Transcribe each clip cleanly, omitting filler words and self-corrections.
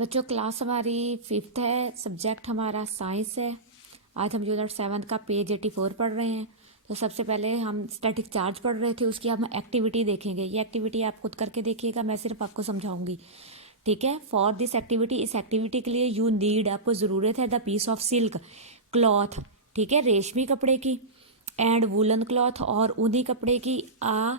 बच्चों क्लास हमारी 5th है, सब्जेक्ट हमारा साइंस है। आज हम यूनिट 7 का पेज 84 पढ़ रहे हैं। तो सबसे पहले हम स्टैटिक चार्ज पढ़ रहे थे, उसकी हम एक्टिविटी देखेंगे। ये एक्टिविटी आप खुद करके देखिएगा, मैं सिर्फ आपको समझाऊंगी, ठीक है। फॉर दिस एक्टिविटी, इस एक्टिविटी के लिए यू नीड, आपको ज़रूरत है the piece of silk cloth, ठीक है, रेशमी कपड़े की, एंड वुलन क्लॉथ, और ऊनी कपड़े की, आ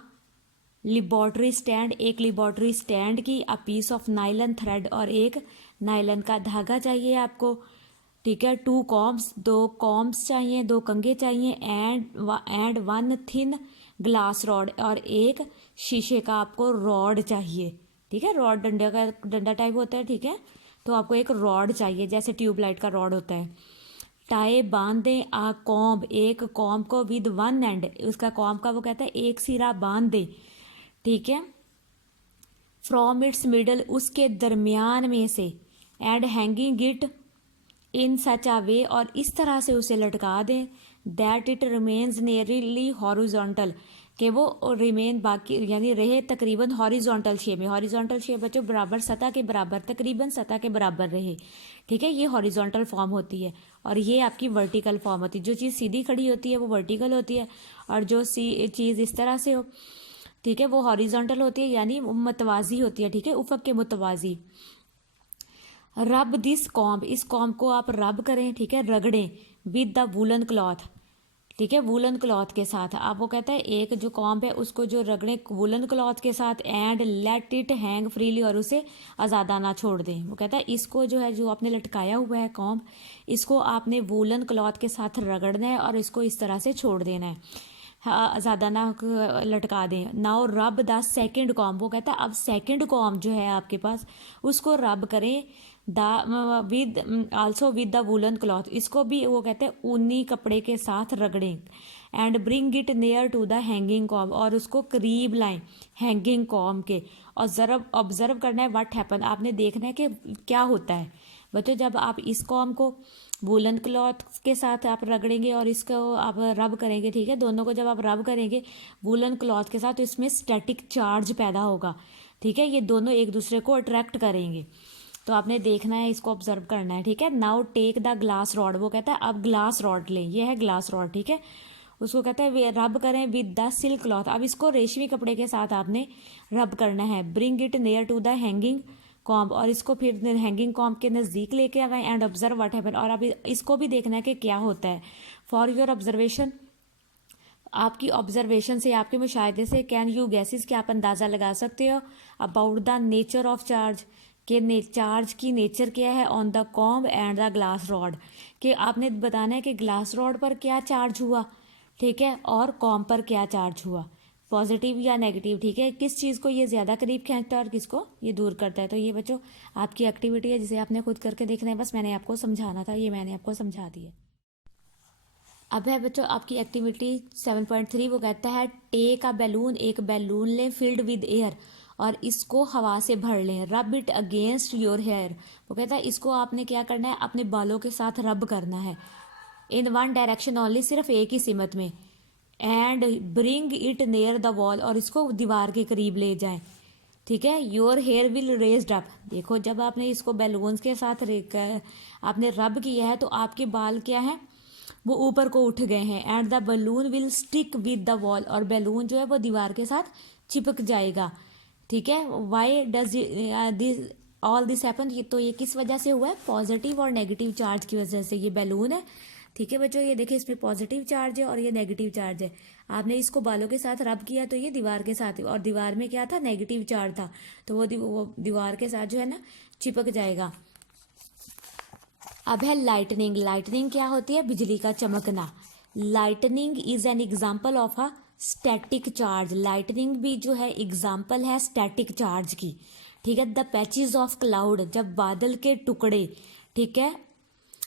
लिबॉर्टरी स्टैंड, एक लिबॉर्टरी स्टैंड की, a piece of nylon thread, और एक नाइलन का धागा चाहिए आपको, ठीक है। 2 कॉम्स, 2 कॉम्स चाहिए, 2 कंघे चाहिए, एंड 1 थिन ग्लास रॉड, और एक शीशे का आपको रॉड चाहिए, ठीक है। रॉड डंडा टाइप होता है, ठीक है। तो आपको एक रॉड चाहिए, जैसे ट्यूबलाइट का रॉड होता है। टाए बांध दें आ कॉम्ब, एक कॉम्ब को विद 1 एंड, उसका कॉम्ब का वो कहता है एक सिरा बांध दे, ठीक है। फ्रॉम इट्स मिडल, उसके दरमियान में से, एंड हैंगिंग इट इन सच अ वे, और इस तरह से उसे लटका दें, that it remains nearly horizontal, कि वो रिमेन बाकी यानी रहे तकरीबन हॉरिजॉन्टल शेप में। हॉरिजॉन्टल शेप बच्चों बराबर सतह के बराबर, तकरीबन सतह के बराबर रहे, ठीक है। ये हॉरिजॉन्टल फॉर्म होती है, और ये आपकी वर्टिकल फॉर्म होती है। जो चीज़ सीधी खड़ी होती है वो वर्टिकल होती है, और जो चीज़ इस तरह से हो, ठीक है, वो हॉरिजॉन्टल होती है, यानी मतवाजी होती है, ठीक है, उफक के मुतवाजी। रब दिस कॉम्ब, इस कॉम्ब को आप रब करें, ठीक है, रगड़ें, विद द वुलन क्लॉथ, ठीक है, वुलन क्लॉथ के साथ। आप वो कहता है एक जो कॉम्ब है उसको जो रगड़ें वुलन क्लॉथ के साथ, and let it hang freely, और उसे आज़ादाना छोड़ दें। वो कहता है इसको जो है, जो आपने लटकाया हुआ है कॉम्ब, इसको आपने वुलन क्लॉथ के साथ रगड़ना है और इसको इस तरह से छोड़ देना है, आज़ादाना लटका दें। नाउ रब द सेकंड कॉम, वो कहता है अब सेकंड कॉम जो है आपके पास, उसको रब करें the with also with the woollen cloth, इसको भी वो कहते हैं ऊनी कपड़े के साथ रगड़ें, and bring it near to the hanging comb, और उसको करीब लाएं हैंगिंग कॉम के, और ज़रा ऑब्जर्व करना है व्हाट हैपन, आपने देखना है कि क्या होता है। बच्चों जब आप इस कॉम को वुलन क्लॉथ के साथ आप रगड़ेंगे और इसको आप रब करेंगे, ठीक है, दोनों को जब आप रब करेंगे वुलन क्लॉथ के साथ, तो इसमें स्टैटिक चार्ज पैदा होगा, ठीक है। ये दोनों एक दूसरे को अट्रैक्ट करेंगे, तो आपने देखना है, इसको ऑब्जर्व करना है, ठीक है। Now take the glass rod, वो कहता है अब ग्लास रॉड लें, ये है ग्लास रॉड, ठीक है। उसको कहता है रब करें विद द सिल्क क्लॉथ, अब इसको रेशमी कपड़े के साथ आपने रब करना है। Bring it near to the hanging comb, और इसको फिर हैंगिंग कॉम्ब के नज़दीक लेके आए, एंड ऑब्जर्व व्हाट हैपन, और अब इसको भी देखना है कि क्या होता है। फॉर योर ऑब्जर्वेशन, आपकी ऑब्जर्वेशन से, आपके मुशाहिदे से, कैन यू गैसेस, क्या आप अंदाज़ा लगा सकते हो about the nature of charge, कि चार्ज की नेचर क्या है on the comb and the glass rod, कि आपने बताना है कि ग्लास रॉड पर क्या चार्ज हुआ, ठीक है, और कॉम्ब पर क्या चार्ज हुआ, पॉजिटिव या नेगेटिव, ठीक है। किस चीज़ को ये ज़्यादा करीब खींचता है और किसको ये दूर करता है। तो ये बच्चों आपकी एक्टिविटी है, जिसे आपने खुद करके देखना है, बस मैंने आपको समझाना था, ये मैंने आपको समझा दिया। अब है बच्चों आपकी एक्टिविटी 7.3, वो कहता है टेक अ बैलून, एक बैलून लें फिल्ड विद एयर, और इसको हवा से भर लें, rub it against your hair, वो कहता है इसको आपने क्या करना है, अपने बालों के साथ रब करना है, इन 1 डायरेक्शन ओनली, सिर्फ एक ही सिमत में, and bring it near the wall, और इसको दीवार के करीब ले जाएं, ठीक है। Your hair will raised up, देखो जब आपने इसको बैलून्स के साथ आपने रब किया है, तो आपके बाल क्या है, वो ऊपर को उठ गए हैं, and the balloon will stick with the wall, और बैलून जो है वो दीवार के साथ चिपक जाएगा, ठीक है। Why does this all this happen, तो ये किस वजह से हुआ है, पॉजिटिव और नेगेटिव चार्ज की वजह से। ये बैलून है, ठीक है बच्चों, ये देखिए इसमें पॉजिटिव चार्ज है और ये नेगेटिव चार्ज है। आपने इसको बालों के साथ रब किया तो ये दीवार के साथ, और दीवार में क्या था, नेगेटिव चार्ज था, तो वो दीवार के साथ जो है ना चिपक जाएगा। अब है लाइटनिंग, लाइटनिंग क्या होती है, बिजली का चमकना। Lightning is an example of a static charge, lightning भी जो है एग्जाम्पल है स्टैटिक चार्ज की, ठीक है। द पैचेज ऑफ क्लाउड, जब बादल के टुकड़े, ठीक है,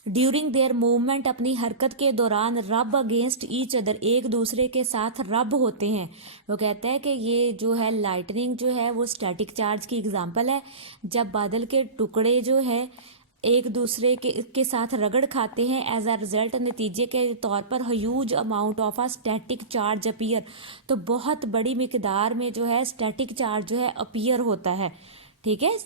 ड्यूरिंग देयर मूवमेंट, अपनी हरकत के दौरान, रब अगेंस्ट ईच अदर, एक दूसरे के साथ रब होते हैं। वो कहता है कि ये जो है लाइटनिंग जो है वो स्टैटिक चार्ज की एग्जाम्पल है, जब बादल के टुकड़े जो है एक दूसरे के साथ रगड़ खाते हैं, एज अ रिजल्ट, नतीजे के तौर पर, huge amount of a static charge appear, तो बहुत बड़ी मिकदार में जो है स्टैटिक चार्ज जो है अपीयर होता है, ठीक है।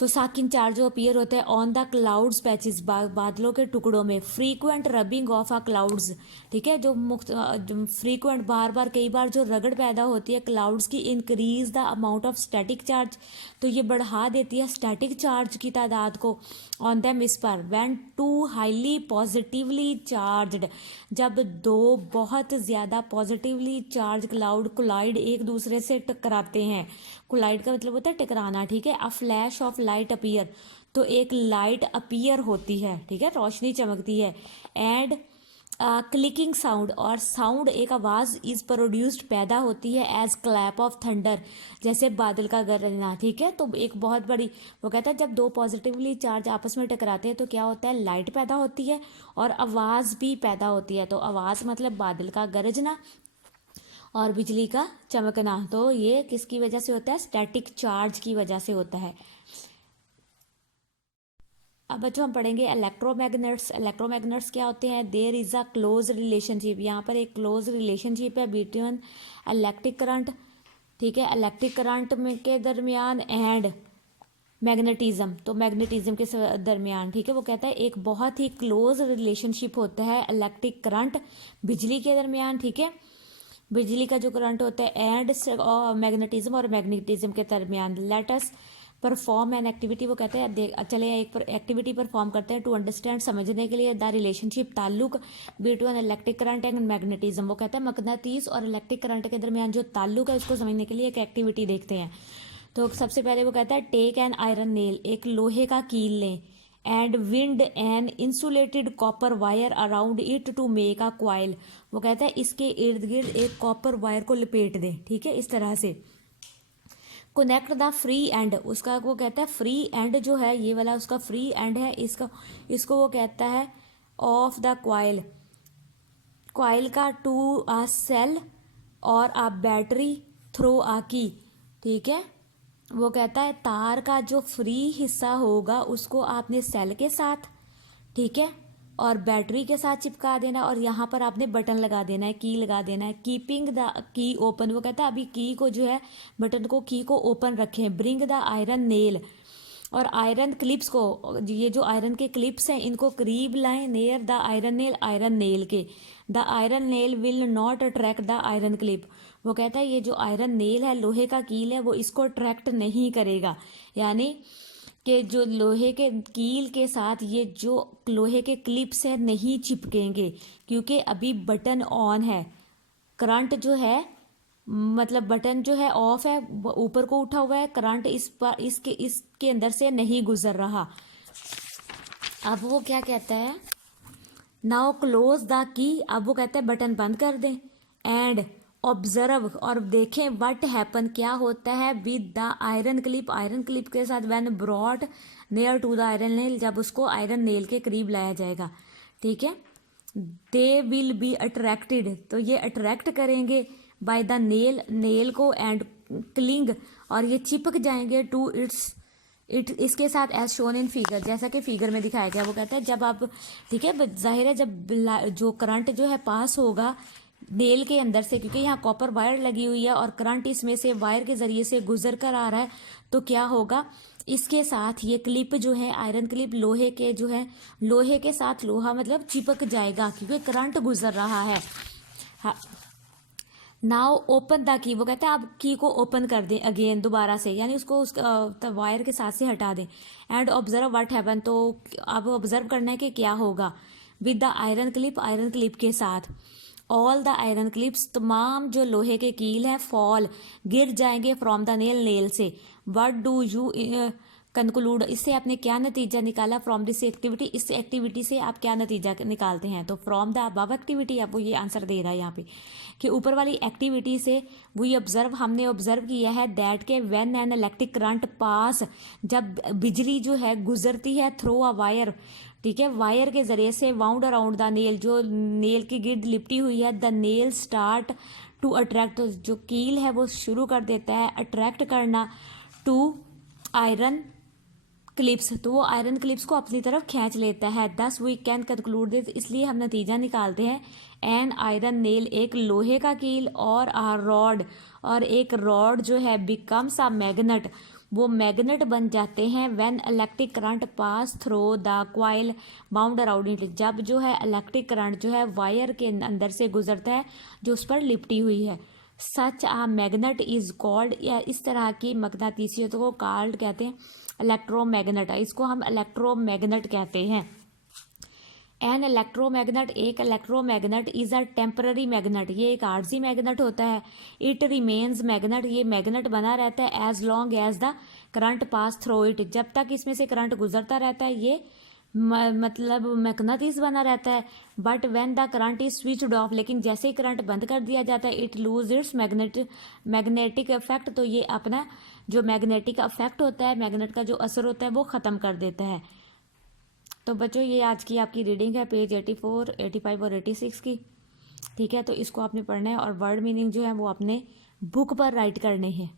तो साकिन चार्ज जो अपीयर होता है ऑन द क्लाउड्स पैचेस, बादलों के टुकड़ों में। Frequent rubbing of a clouds, ठीक है, जो फ्रीक्वेंट बार बार कई बार जो रगड़ पैदा होती है क्लाउड्स की, increase the amount of static charge, तो ये बढ़ा देती है स्टैटिक चार्ज की तादाद को ऑन दैम इस पर। When two highly positively charged, जब दो बहुत ज़्यादा पॉजिटिवली चार्ज क्लाउड कोलाइड एक दूसरे से टकराते हैं। कोलाइड का मतलब होता है टकराना, ठीक है। A flash of light appear, तो एक लाइट अपीयर होती है, ठीक है, रोशनी चमकती है। एंड क्लिकिंग साउंड, और साउंड एक आवाज़ इज प्रोड्यूस्ड पैदा होती है एज क्लैप ऑफ थंडर, जैसे बादल का गरजना, ठीक है। तो एक बहुत बड़ी, वो कहता है जब दो पॉजिटिवली चार्ज आपस में टकराते हैं तो क्या होता है, लाइट पैदा होती है और आवाज़ भी पैदा होती है। तो आवाज़ मतलब बादल का गरजना और बिजली का चमकना, तो ये किसकी वजह से होता है, स्टैटिक चार्ज की वजह से होता है। अब बच्चों हम पढ़ेंगे इलेक्ट्रोमैग्नेट्स। इलेक्ट्रोमैग्नेट्स क्या होते हैं, there is a close relationship, यहाँ पर एक क्लोज रिलेशनशिप है बिटवीन इलेक्ट्रिक करंट, ठीक है, इलेक्ट्रिक करंट में के दरमियान एंड मैग्नेटिज्म, तो मैग्नेटिज्म के दरमियान, ठीक है। वो कहता है एक बहुत ही क्लोज रिलेशनशिप होता है इलेक्ट्रिक करंट बिजली के दरमियान, ठीक है, बिजली का जो करंट होता है एंड मैग्नेटिज्म और मैग्नेटिज्म के दरमियान। Let us perform an activity, वो कहते हैं चले एक एक्टिविटी परफॉर्म करते हैं टू अंडरस्टैंड, समझने के लिए, द रिलेशनशिप, ताल्लुक between electric current and magnetism. वो कहता है मकनातीस और इलेक्ट्रिक करंट के दरमियान जो ताल्लुक है उसको समझने के लिए एक एक्टिविटी देखते हैं। तो सबसे पहले वो कहता है टेक एन आयरन नेल, एक लोहे का कील लें, and wind an insulated copper wire around it to make a coil. वो कहता है इसके इर्द गिर्द एक कॉपर वायर को लपेट दें, ठीक है, इस तरह से। कनेक्ट द फ्री एंड, उसका वो कहता है फ्री एंड जो है ये वाला उसका फ्री एंड है, इसको वो कहता है ऑफ द क्वाइल, क्वाइल का टू अ सेल और अ बैटरी थ्रो अ की, ठीक है। वो कहता है तार का जो फ्री हिस्सा होगा उसको आपने सेल के साथ, ठीक है, और बैटरी के साथ चिपका देना, और यहाँ पर आपने बटन लगा देना है, की लगा देना है। कीपिंग द की ओपन, वो कहता है अभी की को जो है बटन को, की को ओपन रखें। ब्रिंग द आयरन नेल, और आयरन क्लिप्स को, ये जो आयरन के क्लिप्स हैं इनको करीब लाएं, near the iron nail, iron nail के। The iron nail will not attract the iron clip, वो कहता है ये जो आयरन नेल है, लोहे का कील है, वो इसको अट्रैक्ट नहीं करेगा, यानी कि जो लोहे के कील के साथ ये जो लोहे के क्लिप्स है नहीं चिपकेंगे, क्योंकि अभी बटन ऑन है, करंट जो है मतलब बटन जो है ऑफ है, ऊपर को उठा हुआ है, करंट इस पर इसके अंदर से नहीं गुजर रहा। अब वो क्या कहता है, नाउ क्लोज द की, अब वो कहता है बटन बंद कर दें, एंड ऑब्जर्व, और देखें व्हाट हैपन, क्या होता है with the iron clip, iron clip के साथ, when brought near to the iron nail, जब उसको आयरन नेल के करीब लाया जाएगा, ठीक है। दे विल बी अट्रैक्टेड, तो ये अट्रैक्ट करेंगे बाय द नेल, नेल को, एंड क्लिंग, और ये चिपक जाएंगे टू इसके साथ एज शोन इन फिगर, जैसा कि फिगर में दिखाया गया। वो कहता है जब आप, ठीक है, जाहिर है जब जो करंट जो है पास होगा नेल के अंदर से, क्योंकि यहाँ कॉपर वायर लगी हुई है और करंट इसमें से वायर के ज़रिए से गुजर कर आ रहा है, तो क्या होगा, इसके साथ ये क्लिप जो है आयरन क्लिप लोहे के जो है, लोहे के साथ लोहा मतलब चिपक जाएगा क्योंकि करंट गुजर रहा है। हाँ, नाउ ओपन द की, वो कहते हैं आप की को ओपन कर दें अगेन, दोबारा से, यानी उसको उस वायर के साथ से हटा दें। एंड ऑब्जर्व व्हाट हैपन, तो आप ऑब्जर्व करना है कि क्या होगा with the iron clip, iron clip के साथ। ऑल द आयरन क्लिप्स, तमाम जो लोहे के कील हैं, फॉल गिर जाएंगे फ्रॉम द नेल, नेल से। व्हाट डू यू कंक्लूड, इससे आपने क्या नतीजा निकाला फ्रॉम दिस एक्टिविटी, इस एक्टिविटी से आप क्या नतीजा निकालते हैं। तो फ्रॉम द अबव एक्टिविटी, आपको ये आंसर दे रहा है यहाँ पे कि ऊपर वाली एक्टिविटी से वी ऑब्जर्व, हमने ऑब्जर्व किया है दैट के when an electric current pass, जब बिजली जो है गुजरती है थ्रू अ वायर, ठीक है, वायर के जरिए से, वाउंड अराउंड द नेल, जो नेल की गिर्द लिपटी हुई है, the nail start to attract, तो जो कील है वो शुरू कर देता है अट्रैक्ट करना टू आयरन क्लिप्स, तो वो आयरन क्लिप्स को अपनी तरफ खींच लेता है। दस वी कैन कंक्लूड दिस, इसलिए हम नतीजा निकालते हैं एन आयरन नेल, एक लोहे का कील, और आ रॉड, और एक रॉड जो है बिकम्स अ मैग्नेट, वो मैग्नेट बन जाते हैं when electric current pass through the coil bound around it. जब जो है इलेक्ट्रिक करंट जो है वायर के अंदर से गुजरता है जो उस पर लिपटी हुई है। सच आ मैग्नेट इज कॉल्ड, या इस तरह की मकनातीसियत को कॉल्ड कहते हैं इलेक्ट्रोमैग्नेट। इसको हम इलेक्ट्रोमैग्नेट कहते हैं। एन इलेक्ट्रोमैग्नेट, एक electromagnet is a temporary magnet, ये एक आर्जी मैग्नेट होता है। इट रिमेन्स मैग्नेट, ये मैग्नेट बना रहता है as long as the current pass through it, जब तक इसमें से करंट गुजरता रहता है ये मतलब मैग्नेटिस बना रहता है। But when the current is switched off, लेकिन जैसे ही करंट बंद कर दिया जाता है it lose its magnetic effect, तो ये अपना जो मैग्नेटिक इफेक्ट होता है, मैग्नेट का जो असर होता है वो ख़त्म कर देता है। तो बच्चों ये आज की आपकी रीडिंग है पेज 84, 85 और 86 की। ठीक है, तो इसको आपने पढ़ना है और वर्ड मीनिंग जो है वो अपने बुक पर राइट करने हैं।